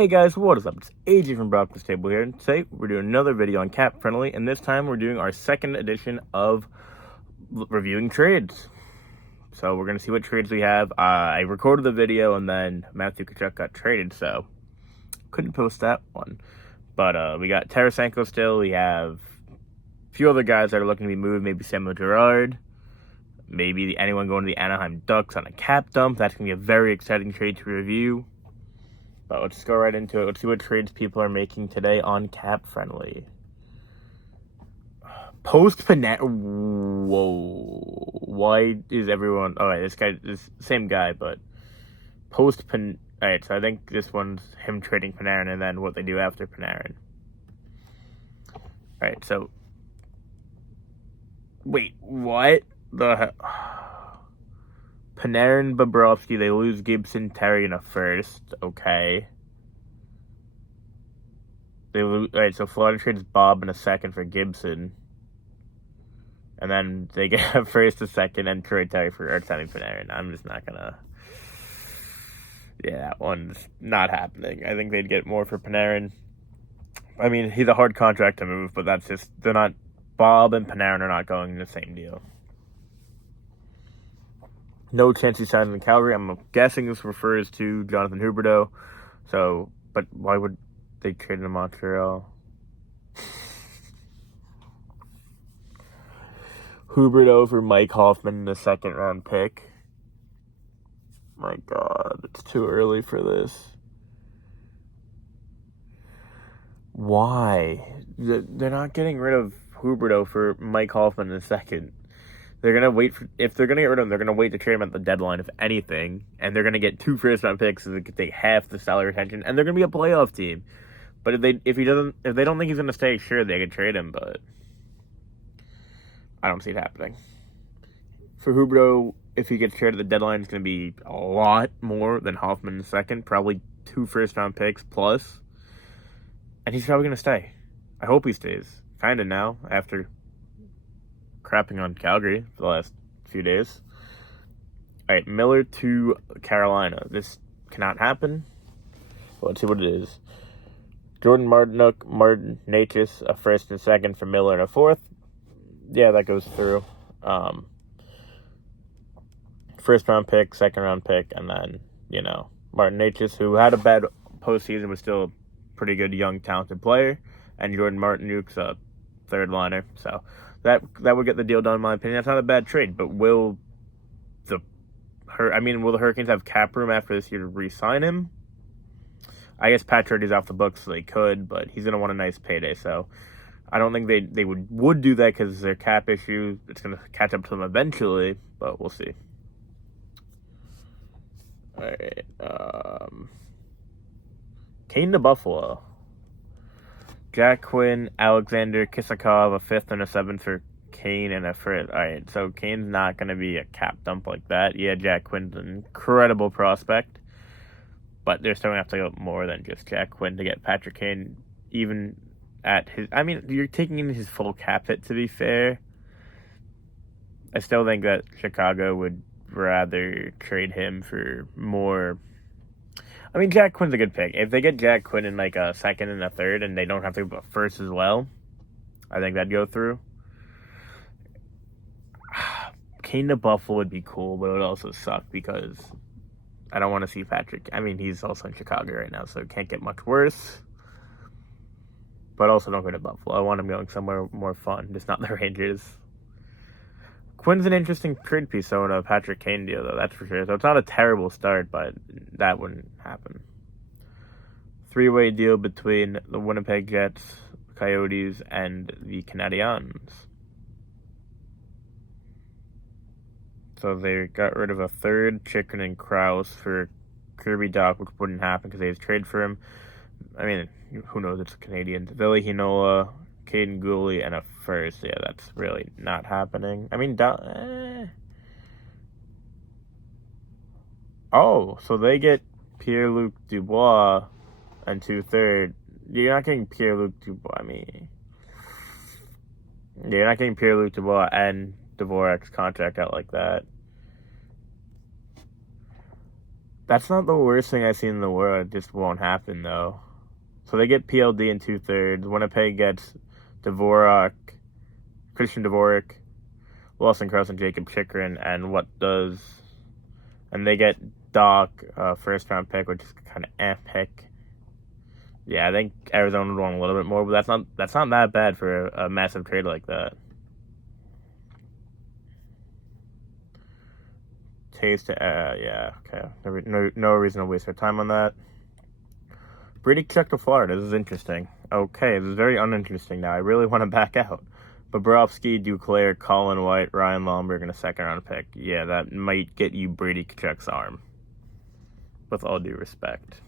Hey guys, what is up? It's AJ from Brockman's Table here, and today we're doing another video on Cap Friendly, and this time we're doing our second edition of reviewing trades. So we're going to see what trades we have. I recorded the video, and then Matthew Tkachuk got traded, so couldn't post that one. But we got Tarasenko still. We have a few other guys that are looking to be moved, maybe Samuel Girard, maybe anyone going to the Anaheim Ducks on a cap dump. That's going to be a very exciting trade to review. But let's go right into it. Let's see what trades people are making today on Cap Friendly. Post Panarin. Whoa. Why is everyone... Alright, this guy is the same guy, but... Post Panarin. Alright, so I think this one's him trading Panarin and then what they do after Panarin. Alright, so... Wait, what? The... Panarin, Bobrovsky, they lose Gibson, Terry in a first. Okay. They lose. Alright, so Florida trades Bob in a second for Gibson. And then they get a first, a second, and trade Terry for Artemi Panarin. I'm just not gonna... Yeah, that one's not happening. I think they'd get more for Panarin. I mean, he's a hard contract to move, but that's just... They're not... Bob and Panarin are not going in the same deal. No chance he signs in Calgary. I'm guessing this refers to Jonathan Huberdeau. So, but why would they trade him to Montreal? Huberdeau for Mike Hoffman in the second round pick. My God, it's too early for this. Why? They're not getting rid of Huberdeau for Mike Hoffman in the second. They're going to wait for, if they're going to get rid of him, they're going to wait to trade him at the deadline, if anything. And they're going to get 2 first-round picks so they can take half the salary retention. And they're going to be a playoff team. But if they don't think he's going to stay, sure, they could trade him. But I don't see it happening. For Huberdeau, if he gets traded at the deadline, it's going to be a lot more than Hoffman in the second. Probably 2 first-round picks plus. And he's probably going to stay. I hope he stays. Kind of now, after crapping on Calgary for the last few days. All right, Miller to Carolina. This cannot happen. Well, let's see what it is. Jordan Martinook, Martin Necas, a first and second for Miller and a fourth. Yeah, that goes through. First round pick, second round pick, and then, Martin Necas, who had a bad postseason, was still a pretty good, young, talented player. And Jordan Martinook's a third liner, so that would get the deal done, in my opinion. That's not a bad trade, but will the Hurricanes have cap room after this year to re-sign him? I guess Patrick's off the books, so they could, but he's going to want a nice payday, so I don't think they would do that because their cap issue. It's going to catch up to them eventually, but we'll see. All right. Kane to Buffalo. Jack Quinn, Alexander Kisakov, a fifth and a seventh for Kane and a first. All right, so Kane's not going to be a cap dump like that. Yeah, Jack Quinn's an incredible prospect, but they're still going to have to go more than just Jack Quinn to get Patrick Kane, even at his... I mean, you're taking in his full cap hit, to be fair. I still think that Chicago would rather trade him for more... I mean, Jack Quinn's a good pick. If they get Jack Quinn in like a second and a third and they don't have to go first as well, I think that'd go through. Kane to Buffalo would be cool, but it would also suck because I don't want to see Patrick. I mean, he's also in Chicago right now, so it can't get much worse. But also don't go to Buffalo. I want him going somewhere more fun, just not the Rangers. Quinn's an interesting trade piece, though, in a Patrick Kane deal, though, that's for sure. So it's not a terrible start, but that wouldn't happen. 3-way deal between the Winnipeg Jets, Coyotes, and the Canadiens. So they got rid of a third, Chicken and Krause, for Kirby Dach, which wouldn't happen because they had trade for him. I mean, who knows? It's a Canadian. Ville Heinola, Caden Gooley, and a first. Yeah, that's really not happening. I mean, Oh, so they get Pierre-Luc Dubois and 2/3. You're not getting Pierre-Luc Dubois. I mean, you're not getting Pierre-Luc Dubois and Dvorak's contract out like that. That's not the worst thing I've seen in the world. It just won't happen, though. So they get PLD in 2/3. Winnipeg gets Dvorak, Christian Dvorak, Lawson Cross, and Jacob Chikrin. And they get Doc, first round pick, which is kind of pick. Yeah, I think Arizona would want a little bit more, but that's not that bad for a massive trade like that. Yeah, okay. No reason to waste our time on that. Brady Tkachuk to Florida. This is interesting. Okay, this is very uninteresting now. I really want to back out. Bobrovsky, Duclair, Colin White, Ryan Lomberg, and a second-round pick. Yeah, that might get you Brady Tkachuk's arm. With all due respect.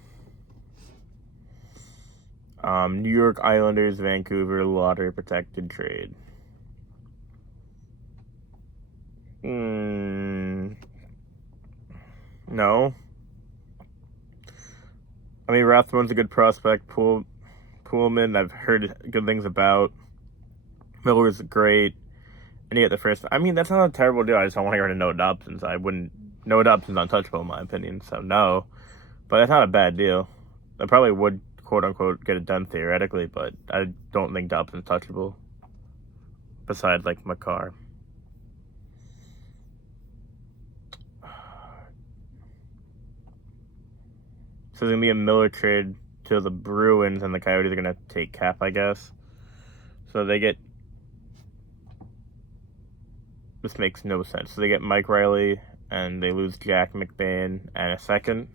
New York Islanders, Vancouver, lottery-protected trade. No. I mean, Rathbone's a good prospect. Pullman, I've heard good things about. Miller's great. And you get the first. I mean, that's not a terrible deal. I just don't want to get rid of Noah Dobson's. Noah Dobson's untouchable in my opinion, so no. But it's not a bad deal. I probably would, quote unquote, get it done theoretically, but I don't think Dobson's touchable. Besides, like, Makar. So there's going to be a Miller trade to the Bruins, and the Coyotes are going to take Cap, I guess. So they get... This makes no sense. So they get Mike Riley, and they lose Jack McBain and a second.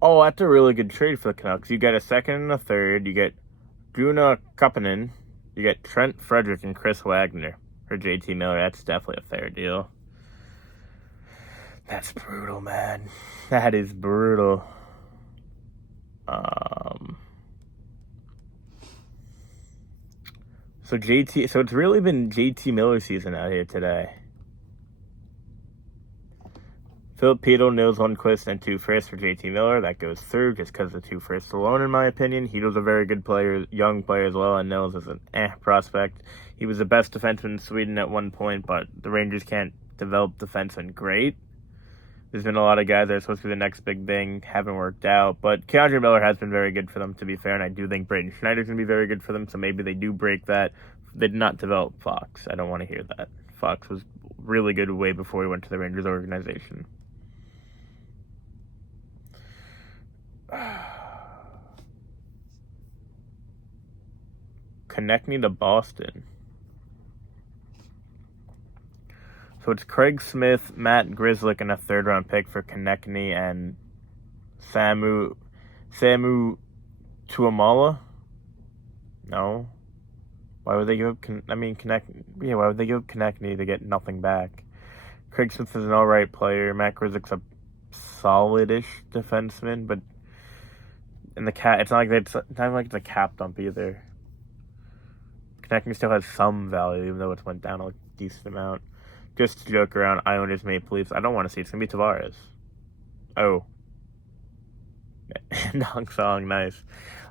Oh, that's a really good trade for the Canucks. You get a second and a third. You get Juna Kapanen. You get Trent Frederick and Chris Wagner for JT Miller. That's definitely a fair deal. That's brutal, man. That is brutal. So it's really been JT Miller season out here today. Filipino, Nils Lundqvist, and 2 firsts for JT Miller. That goes through just because of the 2 firsts alone, in my opinion. He was a very good player, young player as well, and Nils is an prospect. He was the best defenseman in Sweden at one point, but the Rangers can't develop defensemen great. There's been a lot of guys that are supposed to be the next big thing, haven't worked out. But Keandre Miller has been very good for them, to be fair, and I do think Braden Schneider's going to be very good for them, so maybe they do break that. They did not develop Fox. I don't want to hear that. Fox was really good way before he went to the Rangers organization. Konechny to Boston. So it's Craig Smith, Matt Grzelcyk, and a third-round pick for Konechny and Samu Tuamala? No. Why would they give up Konechny? Yeah, why would they give up Konechny to get nothing back? Craig Smith is an alright player. Matt Grzelcyk's a solid-ish defenseman, but in the it's not like it's a cap dump either. Konechny still has some value, even though it's went down a decent amount. Just to joke around, Islanders, Maple Leafs. I don't want to see it. It's going to be Tavares. Oh. Andong Song, nice.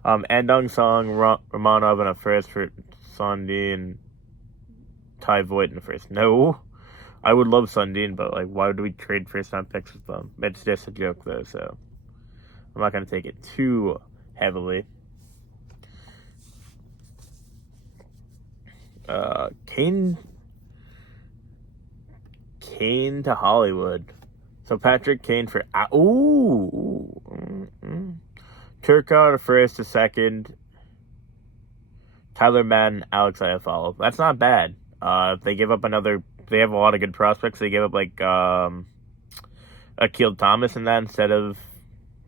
Andong Song, Romanov, and a first for Sundin, and Ty Voigt in the first. No. I would love Sundin, but, like, why would we trade first-round picks with them? It's just a joke, though, so I'm not going to take it too heavily. Kane to Hollywood. So Patrick Kane for Turcotte, a first, a second. Tyler Madden, Alex Iafallo. That's not bad. They give up they have a lot of good prospects. They gave up like Akil Thomas in that instead of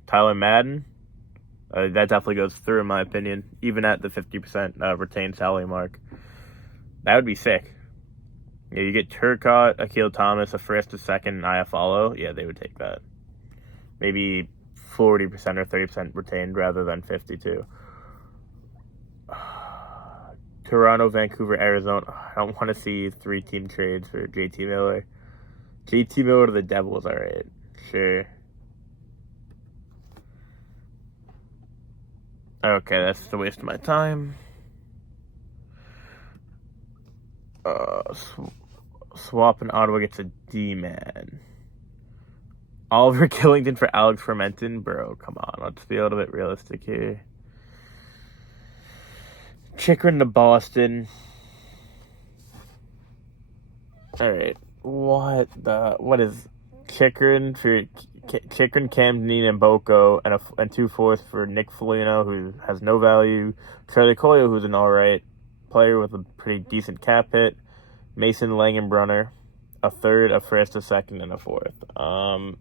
Tyler Madden. That definitely goes through, in my opinion, even at the 50% retained salary mark. That would be sick. Yeah, you get Turcotte, Akil Thomas, a first, a second, and Iafallo. Yeah, they would take that. Maybe 40% or 30% retained rather than 52. Toronto, Vancouver, Arizona. I don't want to see 3-team trades for JT Miller. JT Miller to the Devils, all right. Sure. Okay, that's a waste of my time. Swap and Ottawa gets a D-man. Oliver Killington for Alex Fermenton? Bro, come on. Let's be a little bit realistic here. Chikrin to Boston. Alright. What is Chikrin for Chikrin, Cam Dean, and Boko, and 2 fourths for Nick Foligno, who has no value. Charlie Coyle, who's an alright player with a pretty decent cap hit. Mason Langenbrunner, a third, a first, a second, and a fourth. No,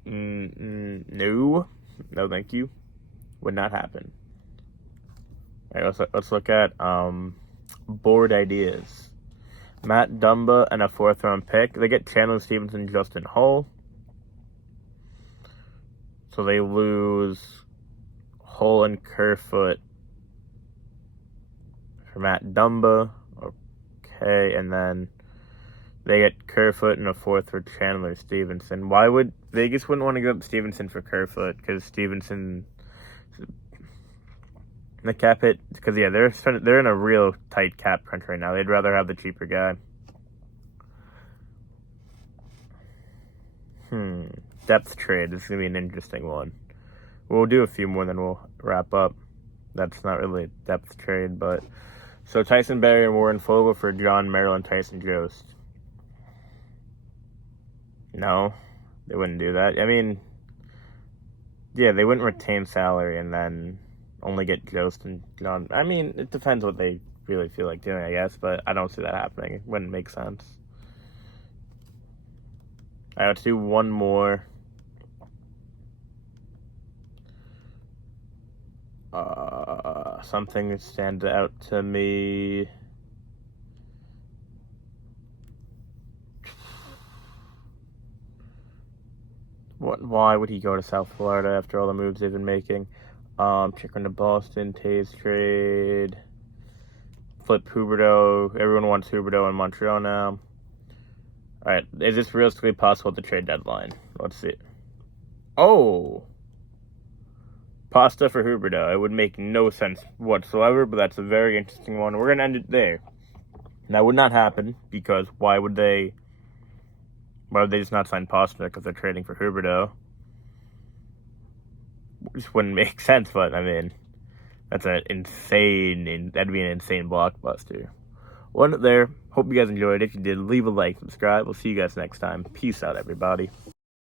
thank you. Would not happen. All right, let's look at board ideas. Matt Dumba and a 4th round pick. They get Chandler Stevenson, Justin Hull. So they lose Hull and Kerfoot for Matt Dumba. Okay, and then they get Kerfoot and a 4th for Chandler Stevenson. Why would Vegas wouldn't want to give up Stevenson for Kerfoot? Because Stevenson, the cap hit. Because they're in a real tight cap crunch right now. They'd rather have the cheaper guy. Depth trade. This is gonna be an interesting one. We'll do a few more, then we'll wrap up. That's not really a depth trade, but so Tyson Barrie and Warren Fogle for John Merrill and Tyson Jost. No, they wouldn't do that. I mean, yeah, they wouldn't retain salary and then only get Jost and John. I mean, it depends what they really feel like doing, I guess, but I don't see that happening. It wouldn't make sense. All right, let's do one more. Something that stands out to me. Why would he go to South Florida after all the moves they've been making? Chicken to Boston, Tays trade. Flip Huberdeau. Everyone wants Huberdeau in Montreal now. All right, is this realistically possible at the trade deadline? Let's see. Oh, Pasta for Huberdeau. It would make no sense whatsoever, but that's a very interesting one. We're gonna end it there. That would not happen because why would they just not sign Pasta because they're trading for Huberdeau? Just wouldn't make sense, but I mean, that'd be an insane blockbuster. We'll end it there. Hope you guys enjoyed. If you did, leave a like, subscribe. We'll see you guys next time. Peace out, everybody.